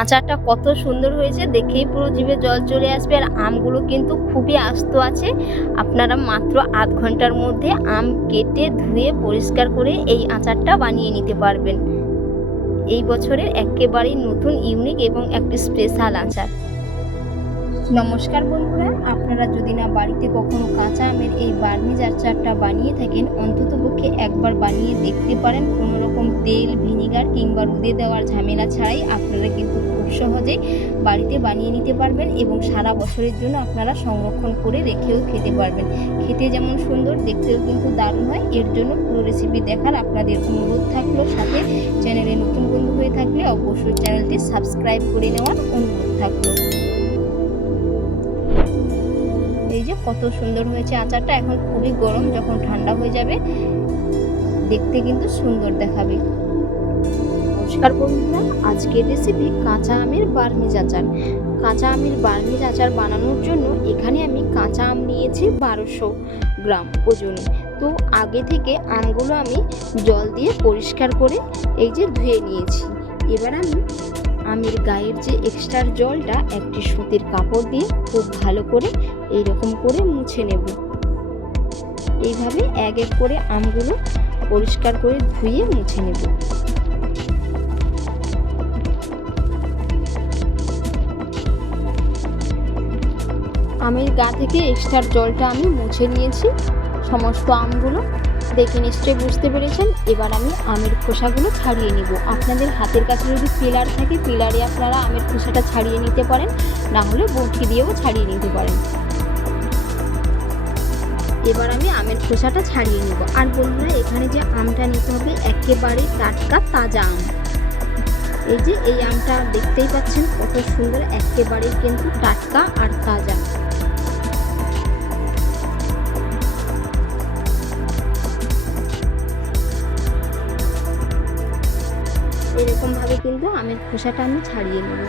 আচারটা কত সুন্দর হয়েছে, দেখেই পুরো জীবে জল চলে আসবে। আর আমগুলো কিন্তু খুবই আস্ত আছে। আপনারা মাত্র আধ ঘণ্টার মধ্যে আম কেটে ধুয়ে পরিষ্কার করে এই আচারটা বানিয়ে নিতে পারবেন। এই বছরের একেবারেই নতুন, ইউনিক এবং একটি স্পেশাল আচার। নমস্কার বন্ধুরা, আপনারা যদি না বাড়িতে কখনো কাঁচা আমের এই বার্মিজ আচারটা বানিয়ে থাকেন, অন্তত পক্ষে একবার বানিয়ে দেখতে পারেন কোনো রকম তেল, ভিনিগার কিংবা রোদে দেওয়ার ঝামেলা ছাড়াই আপনারা কিন্তু খুব সহজেই বাড়িতে বানিয়ে নিতে পারবেন এবং সারা বছরের জন্য আপনারা সংরক্ষণ করে রেখেও খেতে পারবেন। খেতে যেমন সুন্দর, দেখতেও কিন্তু দারুণ হয়। এর জন্য পুরো রেসিপি দেখার আপনাদের অনুরোধ থাকল। সাথে চ্যানেলে নতুন বন্ধু হয়ে থাকলে অবশ্যই চ্যানেলটি সাবস্ক্রাইব করে নেওয়ার অনুরোধ থাকল। কত সুন্দর হয়েছে আচারটা। এখন খুবই গরম, যখন ঠান্ডা হয়ে যাবে, দেখতে কিন্তু সুন্দর দেখাবে। নমস্কার বন্ধুরা, আজকের রেসিপি কাঁচা আমের বার্মিজ আচার। কাঁচা আমের বার্মিজ আচার বানানোর জন্য এখানে আমি কাঁচা আম নিয়েছি বারোশো গ্রাম ওজনে। তো আগে থেকে আমগুলো আমি জল দিয়ে পরিষ্কার করে এই যে ধুয়ে নিয়েছি। এবার আমি আমের গায়ের যে এক্সট্রা জলটা, একটি সুতির কাপড় দিয়ে খুব ভালো করে এই রকম করে মুছে নেব। এইভাবে এক এক করে আমগুলো পরিষ্কার করে ধুয়ে মুছে নেব। আমের গা থেকে এক্সট্রা জলটা আমি মুছে নিয়েছি। সমস্ত আমগুলো দেখে নিশ্চয়ই বুঝতে পেরেছেন। এবার আমি আমের খোসাগুলো ছাড়িয়ে নিব। আপনাদের হাতের কাছে যদি পিলার থাকে, পিলারে আপনারা আমের খোসাটা ছাড়িয়ে নিতে পারেন। না হলে বটি দিয়েও ছাড়িয়ে নিতে পারেন। এবার আমি আমের খোসাটা ছাড়িয়ে নিব। আর বন্ধুরা, এখানে যে আমটা নিতে হবে, একেবারে টাটকা তাজা আম। এই যে, এই আমটা দেখতেই পাচ্ছেন কত সুন্দর একেবারে কিন্তু টাটকা আর তাজা। এরকম ভাবে কিন্তু আমের খোসাটা আমি ছাড়িয়ে নেব।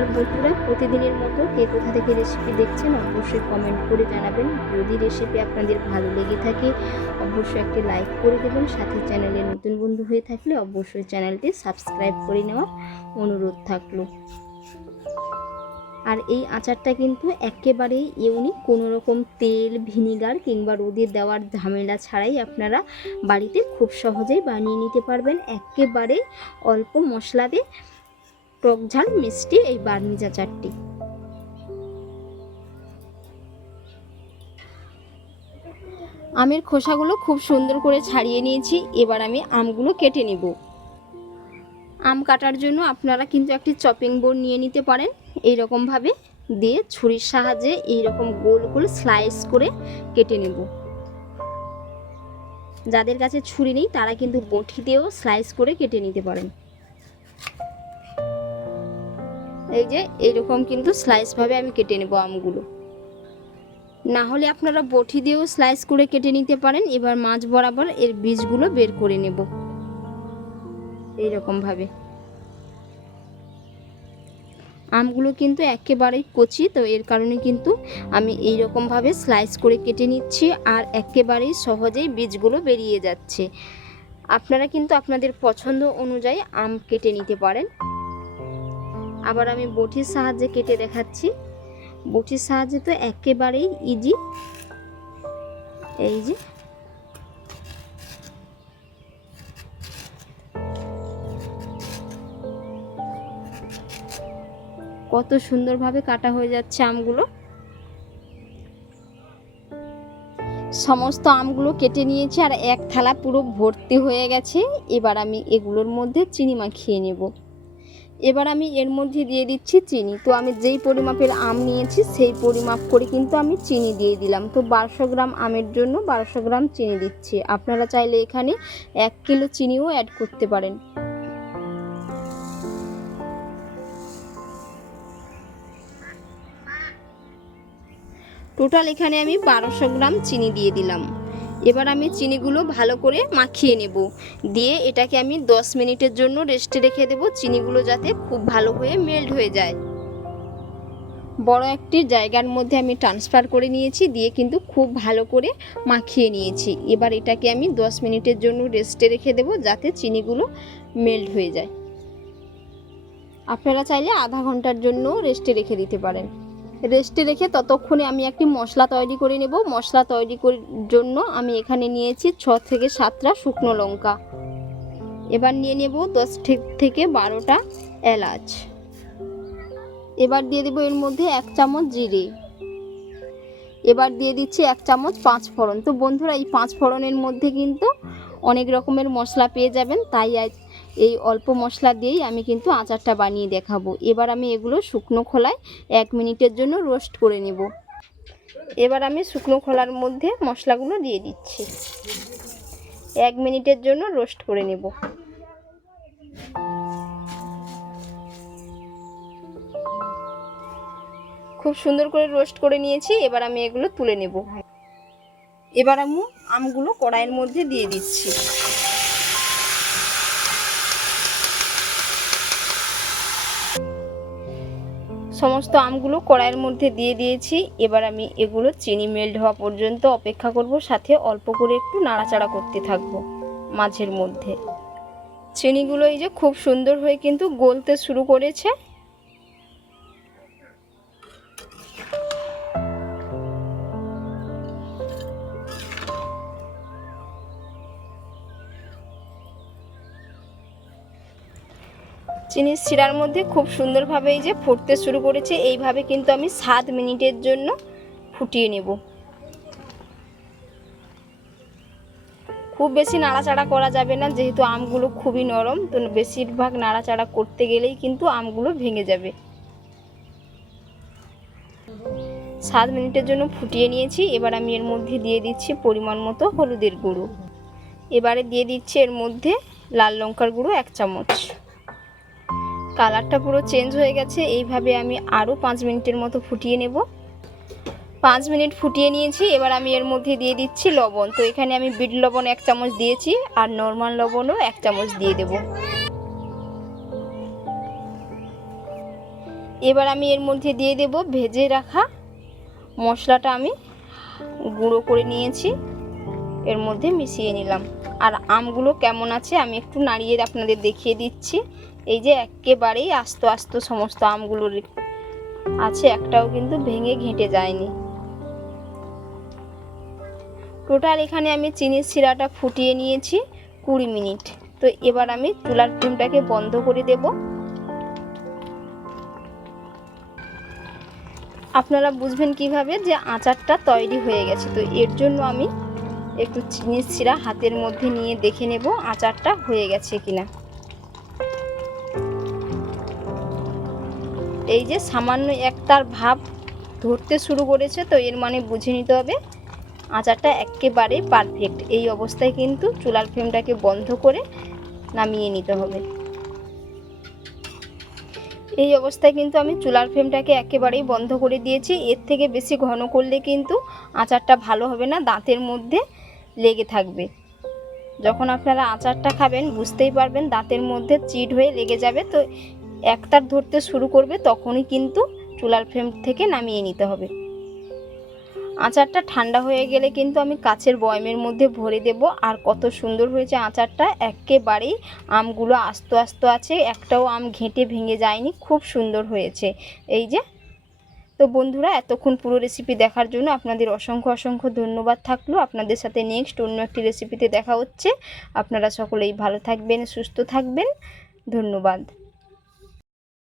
আর বন্ধুরা, প্রতিদিনের মতো কে কোথা থেকে রেসিপি দেখছেন, অবশ্যই কমেন্ট করে জানাবেন। যদি রেসিপি আপনাদের ভালো লেগে থাকে, অবশ্যই একটি লাইক করে দেবেন। সাথে চ্যানেলে নতুন বন্ধু হয়ে থাকলে অবশ্যই চ্যানেলটি সাবস্ক্রাইব করে নেওয়ার অনুরোধ থাকল। আর এই আচারটা কিন্তু একেবারেই ইউনিক কোনো রকম তেল ভিনিগার কিংবা রোদে দেওয়ার ঝামেলা ছাড়াই আপনারা বাড়িতে খুব সহজেই বানিয়ে নিতে পারবেন। একেবারে অল্প মশলাতে টক ঝাল, মিষ্টি, এই বার্মিজ আচারটি আমের খোসাগুলো খুব সুন্দর করে ছাড়িয়ে নিয়েছি, এবার আমি আমগুলো কেটে নেব। আম কাটার জন্য আপনারা কিন্তু একটি চপিং বোর্ড নিয়ে নিতে পারেন। এই ভাবে দিয়ে ছুরির সাহায্যে এই রকম গোল গোল স্লাইস করে কেটে নেব। যাদের কাছে ছুরি নেই, তারা কিন্তু বটি দিয়েও স্লাইস করে কেটে নিতে পারেন। এই যে, এইরকম কিন্তু স্লাইসভাবে আমি কেটে নেব আমগুলো। না হলে আপনারা বটি দিয়েও স্লাইস করে কেটে নিতে পারেন, এবার মাছ বরাবর এর বীজগুলো বের করে নেব। এইরকমভাবে আমগুলো কিন্তু একেবারেই কচি, তো এর কারণে কিন্তু আমি এই রকমভাবে স্লাইস করে কেটে নিচ্ছি আর একেবারেই সহজেই বীজগুলো বেরিয়ে যাচ্ছে। আপনারা কিন্তু আপনাদের পছন্দ অনুযায়ী আম কেটে নিতে পারেন। আবার আমি বটির সাহায্যে কেটে দেখাচ্ছি। বটির সাহায্যে তো একেবারেই ইজি এই যে। কত সুন্দরভাবে কাটা হয়ে যাচ্ছে আমগুলো। সমস্ত আমগুলো কেটে নিয়েছি আর এক থালা পুরো ভর্তি হয়ে গেছে। এবার আমি এগুলোর মধ্যে চিনি মাখিয়ে নেব। এবার আমি এর মধ্যে দিয়ে দিচ্ছি চিনি। তো আমি যেই পরিমাপের আম নিয়েছি, সেই পরিমাপ করে কিন্তু আমি চিনি দিয়ে দিলাম। তো বারোশো গ্রাম আমের জন্য বারোশো গ্রাম চিনি দিচ্ছি। আপনারা চাইলে এখানে এক কিলো চিনিও অ্যাড করতে পারেন। টোটাল এখানে আমি বারোশো গ্রাম চিনি দিয়ে দিলাম। এবার আমি চিনিগুলো ভালো করে মাখিয়ে নেব। দিয়ে এটাকে আমি দশ মিনিটের জন্য রেস্টে রেখে দেবো। চিনিগুলো যাতে খুব ভালো হয়ে মেল্ট হয়ে যায়। বড় একটি জায়গার মধ্যে আমি ট্রান্সফার করে নিয়েছি। দিয়ে কিন্তু খুব ভালো করে মাখিয়ে নিয়েছি। এবার এটাকে আমি দশ মিনিটের জন্য রেস্টে রেখে দেবো যাতে চিনিগুলো মেল্ট হয়ে যায়। আপনারা চাইলে আধা ঘণ্টার জন্য রেস্টে রেখে দিতে পারেন। রেস্টে রেখে ততক্ষণে আমি একটি মশলা তৈরি করে নেব। মশলা তৈরি করার জন্য আমি এখানে নিয়েছি ছ থেকে সাতটা শুকনো লঙ্কা। এবার নিয়ে নেব দশ থেকে বারোটা এলাচ। এবার দিয়ে দেবো এর মধ্যে এক চামচ জিরে। এবার দিয়ে দিচ্ছি এক চামচ পাঁচ ফোড়ন। তো বন্ধুরা, এই পাঁচ ফোড়নের মধ্যে কিন্তু অনেক রকমের মশলা পেয়ে যাবেন। তাই আজ এই অল্প মশলা দিয়েই আমি কিন্তু আচারটা বানিয়ে দেখাবো। এবার আমি এগুলো শুকনো খোলায় এক মিনিটের জন্য রোস্ট করে নেব। এবার আমি শুকনো খোলার মধ্যে মশলাগুলো দিয়ে দিচ্ছি। এক মিনিটের জন্য রোস্ট করে নেব। খুব সুন্দর করে রোস্ট করে নিয়েছি, এবার আমি এগুলো তুলে নেব। এবার আমি আমগুলো কড়াইয়ের মধ্যে দিয়ে দিচ্ছি। সমস্ত আমগুলো কড়াইয়ের মধ্যে দিয়ে দিয়েছি। এবার আমি এগুলো চিনি মেল্ট হওয়া পর্যন্ত অপেক্ষা করব, সাথে অল্প করে একটু নাড়াচাড়া করতে থাকব মাঝের মধ্যে। চিনিগুলো এই যে খুব সুন্দর হয়ে কিন্তু গলতে শুরু করেছে। চিনির শিরার মধ্যে খুব সুন্দরভাবে এই যে ফুটতে শুরু করেছে, এইভাবে কিন্তু আমি সাত মিনিটের জন্য ফুটিয়ে নেব। খুব বেশি নাড়াচাড়া করা যাবে না, যেহেতু আমগুলো খুবই নরম, তো বেশিরভাগ নাড়াচাড়া করতে গেলেই কিন্তু আমগুলো ভেঙে যাবে। সাত মিনিটের জন্য ফুটিয়ে নিয়েছি, এবার আমি এর মধ্যে দিয়ে দিচ্ছি পরিমাণ মতো হলুদের গুঁড়ো। এবারে দিয়ে দিচ্ছি এর মধ্যে লাল লঙ্কার গুঁড়ো এক চামচ। কালারটা পুরো চেঞ্জ হয়ে গেছে, এইভাবে আমি আরও পাঁচ মিনিটের মতো ফুটিয়ে নেব। পাঁচ মিনিট ফুটিয়ে নিয়েছি, এবার আমি এর মধ্যে দিয়ে দিচ্ছি লবণ। তো এখানে আমি বিট লবণ এক চামচ দিয়েছি, আর নর্মাল লবণও এক চামচ দিয়ে দেব। এবার আমি এর মধ্যে দিয়ে দেব ভেজে রাখা মশলাটা আমি গুঁড়ো করে নিয়েছি, এর মধ্যে মিশিয়ে নিলাম। আর আমগুলো কেমন আছে আমি একটু নাড়িয়ে আপনাদের দেখিয়ে দিচ্ছি। এই যে একেবারেই আস্ত আস্ত সমস্ত আমগুলো রে- আছে, একটাও কিন্তু ভেঙে ঘেঁটে যায়নি। টোটাল এখানে আমি চিনির শিরাটা ফুটিয়ে নিয়েছি কুড়ি মিনিট। তো এবার আমি চুলার ফ্লেমটাকে বন্ধ করে দেব। আপনারা বুঝবেন কীভাবে যে আচারটা তৈরি হয়ে গেছে। তো এর জন্য আমি একটু চিনির শিরা হাতের মধ্যে নিয়ে দেখে নেব আচারটা হয়ে গেছে কিনা। এই যে সামান্য একটার ভাব ধরতে শুরু করেছে, তো এর মানে বুঝে নিতে হবে। আচারটা একেবারে পারফেক্ট এই অবস্থায় কিন্তু চুলার ফ্লেমটাকে বন্ধ করে নামিয়ে নিতে হবে। এই অবস্থায় কিন্তু আমি চুলার ফ্লেমটাকে একেবারেই বন্ধ করে দিয়েছি। এর থেকে বেশি ঘন করলে কিন্তু আচারটা ভালো হবে না, দাঁতের মধ্যে লেগে থাকবে। যখন আপনারা আচারটা খাবেন, বুঝতেই পারবেন দাঁতের মধ্যে চিট হয়ে লেগে যাবে। তো একতার ধরতে শুরু করবে, তখনই কিন্তু চুলার ফ্লেম থেকে নামিয়ে নিতে হবে। আচারটা ঠান্ডা হয়ে গেলে কিন্তু আমি কাছের বয়মের মধ্যে ভরে দেব। আর কত সুন্দর হয়েছে আচারটা, একেবারেই আমগুলো আস্ত আস্ত আছে, একটাও আম ঘেঁটে ভেঙে যায়নি, খুব সুন্দর হয়েছে। এই যে, তো বন্ধুরা, এতক্ষণ পুরো রেসিপি দেখার জন্য আপনাদের অসংখ্য অসংখ্য ধন্যবাদ থাকল। আপনাদের সাথে নেক্সট অন্য একটি রেসিপিতে দেখা হচ্ছে। আপনারা সকলেই ভালো থাকবেন, সুস্থ থাকবেন। ধন্যবাদ।